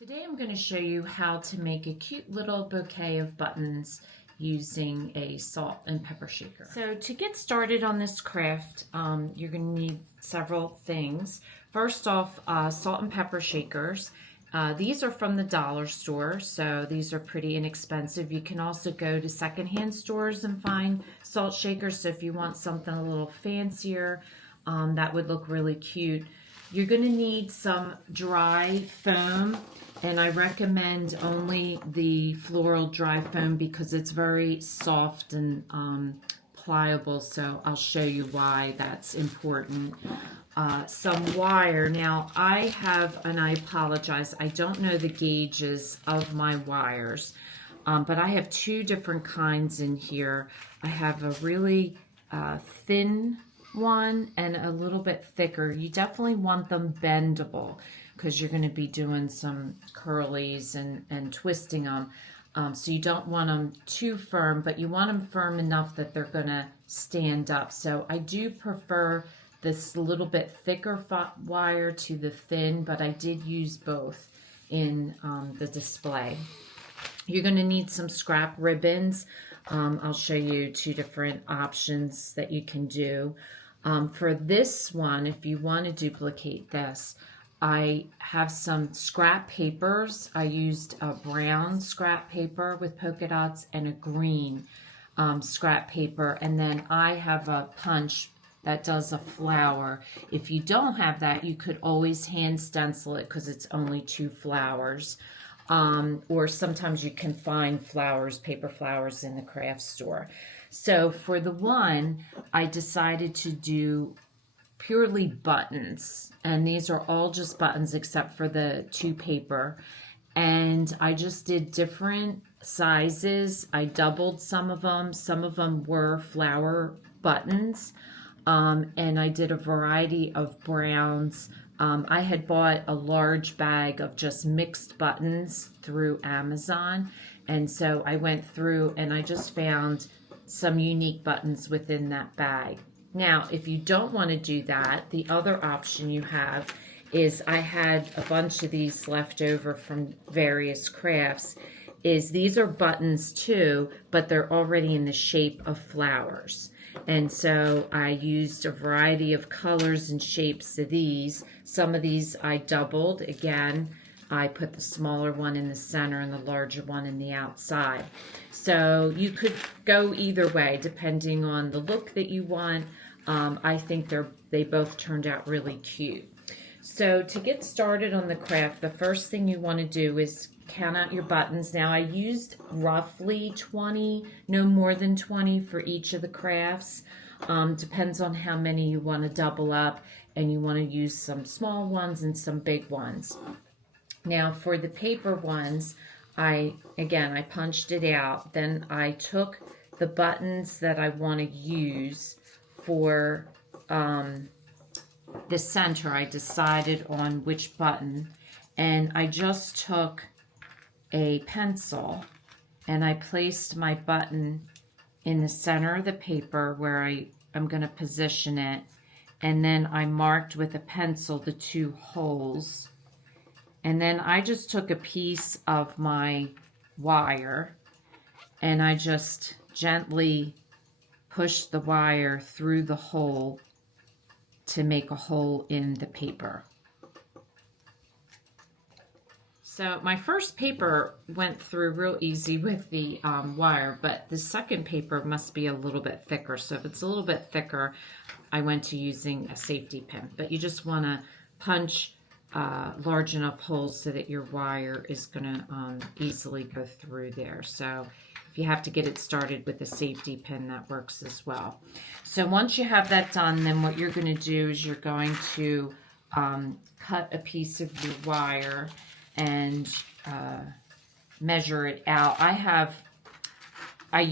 Today I'm going to show you how to make a cute little bouquet of buttons using a salt and pepper shaker. So to get started on this craft, you're going to need several things. First off, salt and pepper shakers. These are from the dollar store, so these are pretty inexpensive. You can also go to secondhand stores and find salt shakers, so if you want something a little fancier, that would look really cute. You're going to need some dry foam, and I recommend only the floral dry foam because it's very soft and pliable, so I'll show you why that's important. Some wire. Now I have, and I apologize, I don't know the gauges of my wires, but I have two different kinds in here. I have a really thin one and a little bit thicker. You definitely want them bendable because you're going to be doing some curlies and twisting them. So you don't want them too firm, but you want them firm enough that they're going to stand up. So I do prefer this little bit thicker wire to the thin, but I did use both in the display. You're going to need some scrap ribbons. I'll show you two different options that you can do. For this one, if you want to duplicate this, I have some scrap papers. I used a brown scrap paper with polka dots and a green scrap paper, and then I have a punch that does a flower. If you don't have that, you could always hand stencil it because it's only 2 flowers. Or sometimes you can find flowers, paper flowers in the craft store. So for the one, I decided to do purely buttons, and these are all just buttons except for the 2 paper, and I just did different sizes. I doubled some of them were flower buttons, and I did a variety of browns. I had bought a large bag of just mixed buttons through Amazon, and so I went through and I just found some unique buttons within that bag. Now, if you don't want to do that, the other option you have is, I had a bunch of these left over from various crafts, is these are buttons too, but they're already in the shape of flowers. And so I used a variety of colors and shapes of these. Some of these I doubled. Again, I put the smaller one in the center and the larger one in the outside. So you could go either way depending on the look that you want. I think they both turned out really cute. So to get started on the craft, the first thing you want to do is count out your buttons. Now I used roughly 20, no more than 20 for each of the crafts. Depends on how many you want to double up, and you want to use some small ones and some big ones. Now for the paper ones, I punched it out. Then I took the buttons that I want to use for the center. I decided on which button, and I just took a pencil and I placed my button in the center of the paper where I'm going to position it, and then I marked with a pencil the 2 holes. And then I just took a piece of my wire and I just gently pushed the wire through the hole to make a hole in the paper. So my first paper went through real easy with the wire, but the second paper must be a little bit thicker. So if it's a little bit thicker, I went to using a safety pin. But you just want to punch large enough holes so that your wire is going to easily go through there. So if you have to get it started with a safety pin, that works as well. So once you have that done, then what you're going to do is you're going to cut a piece of your wire and measure it out. I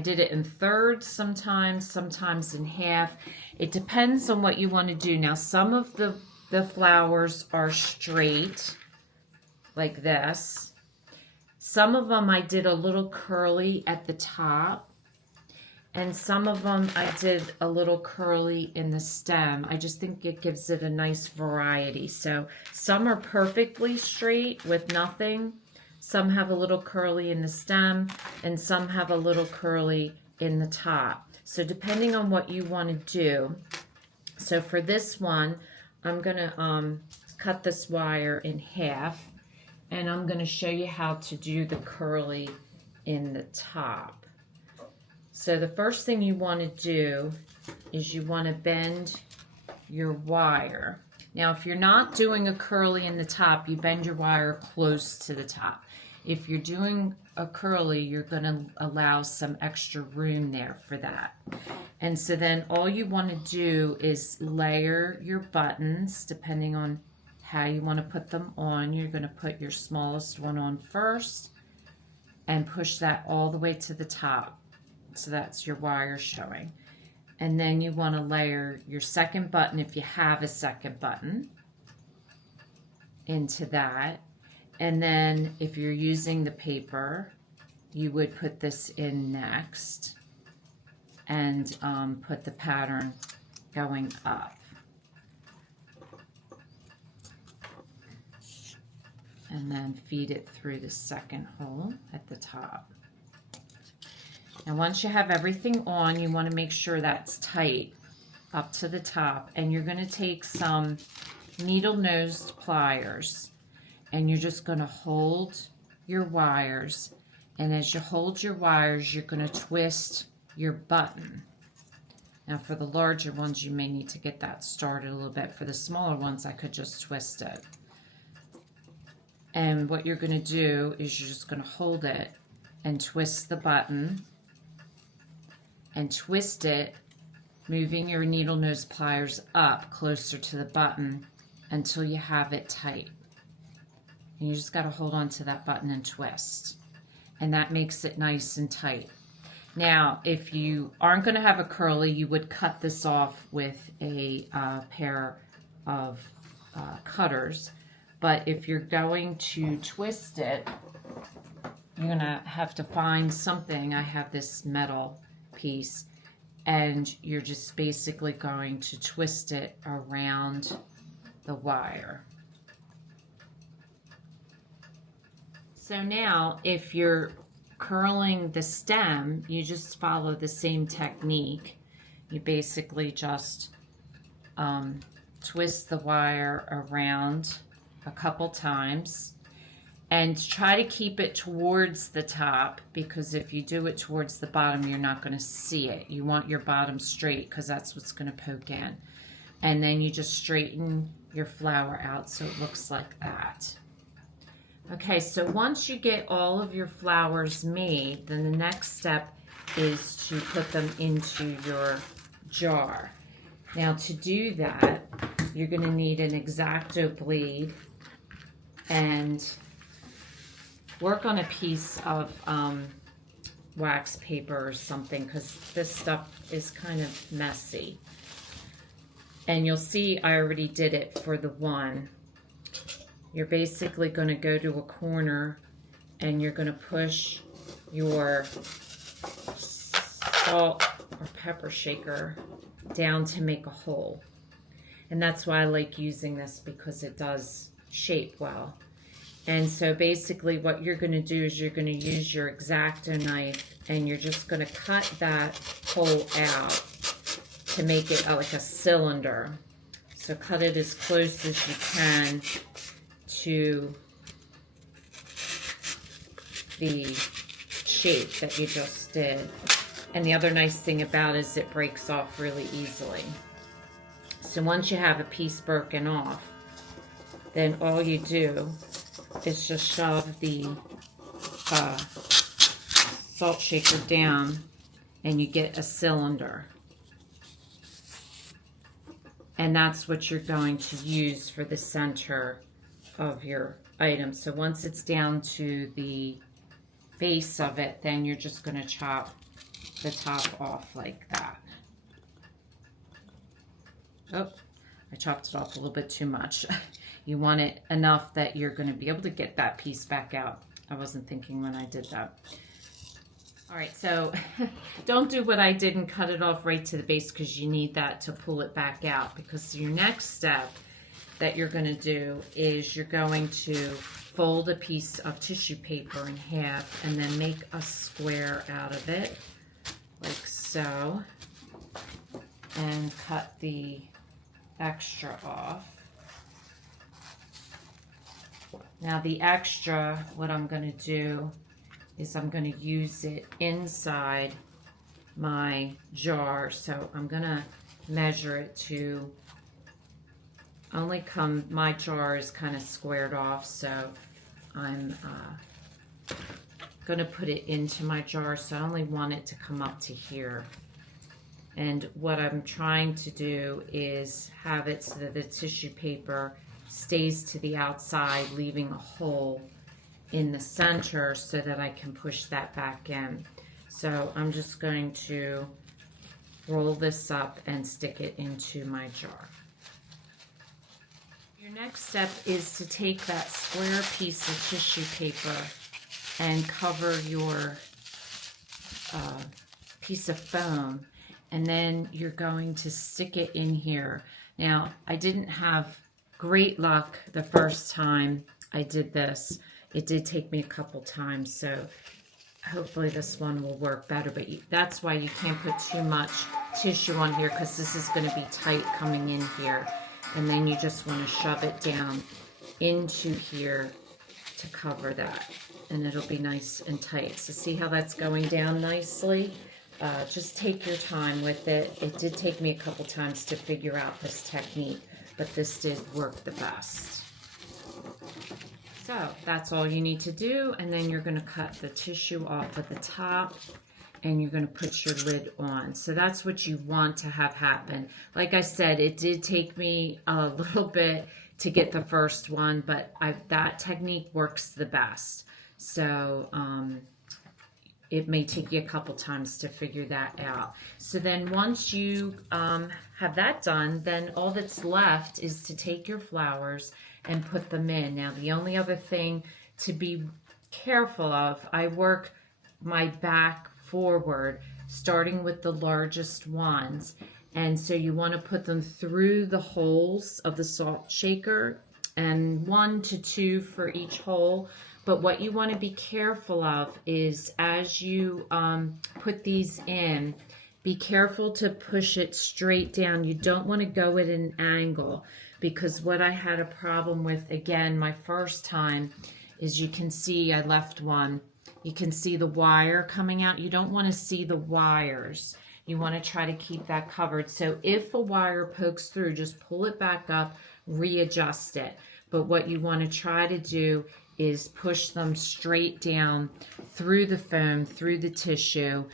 did it in thirds sometimes in half. It depends on what you want to do. Now some of the flowers are straight like this. Some of them I did a little curly at the top, And some of them I did a little curly in the stem. I just think it gives it a nice variety. So some are perfectly straight with nothing. Some have a little curly in the stem, and some have a little curly in the top. So depending on what you want to do. So for this one, I'm going to cut this wire in half, and I'm going to show you how to do the curly in the top. So the first thing you want to do is you want to bend your wire. Now, if you're not doing a curly in the top, you bend your wire close to the top. If you're doing a curly, you're going to allow some extra room there for that. And so then all you want to do is layer your buttons, depending on how you want to put them on. You're going to put your smallest one on first and push that all the way to the top. So that's your wire showing. And then you want to layer your second button, if you have a second button, into that. And then if you're using the paper, you would put this in next and put the pattern going up. And then feed it through the second hole at the top. Now once you have everything on, you want to make sure that's tight up to the top, and you're going to take some needle-nosed pliers, and you're just going to hold your wires, and as you hold your wires, you're going to twist your button. Now for the larger ones, you may need to get that started a little bit. For the smaller ones, I could just twist it. And what you're going to do is you're just going to hold it and twist the button, and twist it, moving your needle nose pliers up closer to the button until you have it tight. And you just got to hold on to that button and twist. And that makes it nice and tight. Now, if you aren't going to have a curly, you would cut this off with a pair of cutters. But if you're going to twist it, you're going to have to find something. I have this metal piece, and you're just basically going to twist it around the wire. So now if you're curling the stem, you just follow the same technique. You basically just twist the wire around a couple times, and try to keep it towards the top, because if you do it towards the bottom, you're not going to see it. You want your bottom straight, because that's what's going to poke in. And then you just straighten your flower out so it looks like that. Okay, so once you get all of your flowers made, then the next step is to put them into your jar. Now to do that, you're going to need an X-Acto blade, and work on a piece of wax paper or something, because this stuff is kind of messy. And you'll see I already did it for the one. You're basically going to go to a corner, and you're going to push your salt or pepper shaker down to make a hole. And that's why I like using this, because it does shape well. And so basically what you're going to do is you're going to use your X-Acto knife, and you're just going to cut that hole out to make it like a cylinder. So cut it as close as you can to the shape that you just did. And the other nice thing about it is it breaks off really easily. So once you have a piece broken off, then all you do is just shove the salt shaker down, and you get a cylinder. And that's what you're going to use for the center of your item. So once it's down to the base of it, then you're just going to chop the top off like that. Oh, I chopped it off a little bit too much. You want it enough that you're going to be able to get that piece back out. I wasn't thinking when I did that. All right, so don't do what I did and cut it off right to the base, because you need that to pull it back out. Because your next step that you're going to do is you're going to fold a piece of tissue paper in half and then make a square out of it, like so, and cut the extra off. Now the extra, what I'm going to do is I'm going to use it inside my jar. So I'm going to measure it to only come, my jar is kind of squared off, so I'm going to put it into my jar. So I only want it to come up to here. And what I'm trying to do is have it so that the tissue paper stays to the outside, leaving a hole in the center so that I can push that back in. So I'm just going to roll this up and stick it into my jar. Your next step is to take that square piece of tissue paper and cover your piece of foam, and then you're going to stick it in here. Now, I didn't have great luck the first time I did this. It did take me a couple times, so hopefully this one will work better, but that's why you can't put too much tissue on here, because this is going to be tight coming in here. And then you just want to shove it down into here to cover that, and it'll be nice and tight. So see how that's going down nicely? Just take your time with it. It did take me a couple times to figure out this technique, but this did work the best. So that's all you need to do, and then you're going to cut the tissue off at the top, and you're going to put your lid on. So that's what you want to have happen. Like I said, it did take me a little bit to get the first one, but that technique works the best. So it may take you a couple times to figure that out. So then once you have that done, then all that's left is to take your flowers and put them in. Now, the only other thing to be careful of, I work my back forward, starting with the largest ones. And so you want to put them through the holes of the salt shaker, and 1 to 2 for each hole. But what you want to be careful of is as you put these in, be careful to push it straight down. You don't want to go at an angle, because what I had a problem with, again, my first time, is you can see I left one. You can see the wire coming out. You don't want to see the wires. You want to try to keep that covered. So if a wire pokes through, just pull it back up, readjust it. But what you want to try to do is push them straight down through the foam, through the tissue,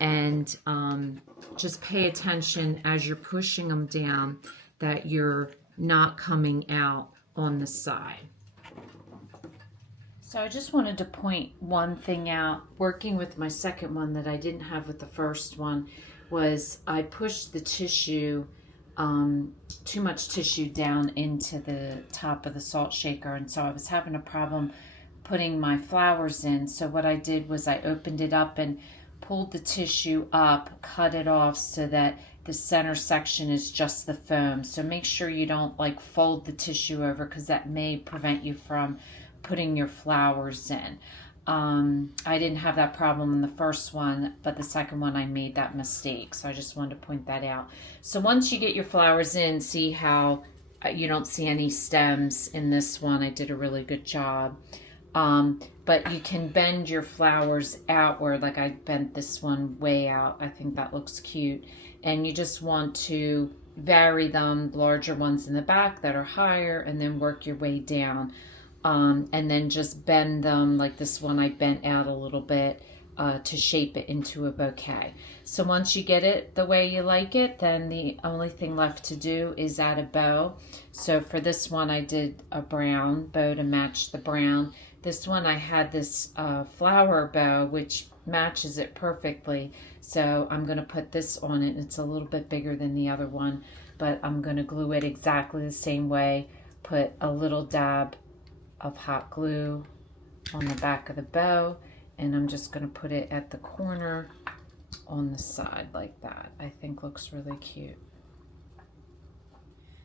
and just pay attention as you're pushing them down that you're not coming out on the side. So I just wanted to point one thing out. Working with my second one that I didn't have with the first one was I pushed the tissue, too much tissue down into the top of the salt shaker, and so I was having a problem putting my flowers in. So what I did was I opened it up and pulled the tissue up, cut it off so that the center section is just the foam. So make sure you don't like fold the tissue over, because that may prevent you from putting your flowers in. I didn't have that problem in the first one, but the second one I made that mistake. So I just wanted to point that out. So once you get your flowers in, see how you don't see any stems in this one. I did a really good job. But you can bend your flowers outward, like I bent this one way out. I think that looks cute. And you just want to vary them, larger ones in the back that are higher, and then work your way down. And then just bend them, like this one I bent out a little bit to shape it into a bouquet. So once you get it the way you like it, then the only thing left to do is add a bow. So for this one I did a brown bow to match the brown. This one I had this flower bow which matches it perfectly. So I'm going to put this on it. It's a little bit bigger than the other one, but I'm going to glue it exactly the same way. Put a little dab of hot glue on the back of the bow, And I'm just going to put it at the corner on the side like that. I think looks really cute.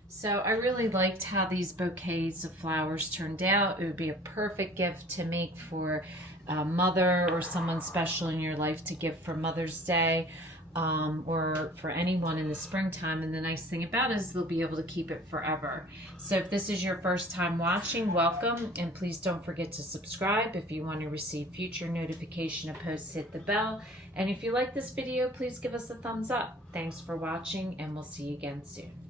So I really liked how these bouquets of flowers turned out. It would be a perfect gift to make for a mother or someone special in your life to give for Mother's Day, or for anyone in the springtime. And the nice thing about it is they'll be able to keep it forever. So if this is your first time watching, welcome, and please don't forget to subscribe. If you want to receive future notification of posts, hit the bell. And if you like this video, please give us a thumbs up. Thanks for watching, and we'll see you again soon.